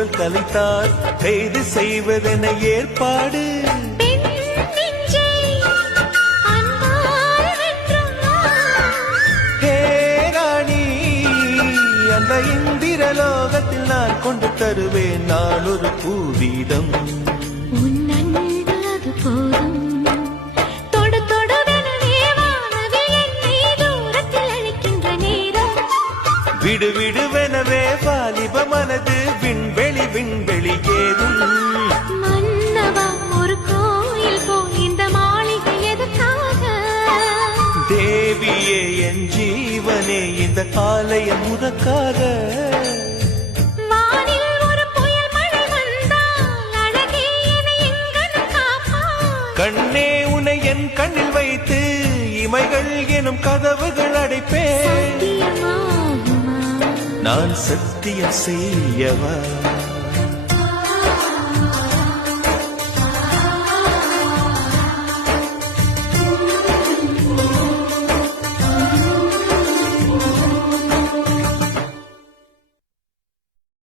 ஊழல் கலைத்தால் கைது செய்வதென ஏற்பாடு. அந்த இந்திரலோகத்தில் நான் கொண்டு தருவேன் நான் ஒரு பூவீதம். விடு விடுவெனவே வாலிப மனது விண்வெளி விண்வெளி ஏதும். மன்னவா ஒரு கோயில் போ இந்த மாளிகை எதற்காக? தேவியே என் ஜீவனே இந்த ஆலயம் உனக்காக. வானில் ஒரு புயல் மழை வந்தால் அழகே என்னை எங்கனம் காப்பாய். கண்ணே உன்னை என் கண்ணில் வைத்து இமைகள் எனும் கதவுகள் அடைப்பேன். நான் சத்தியம் செய்யவா?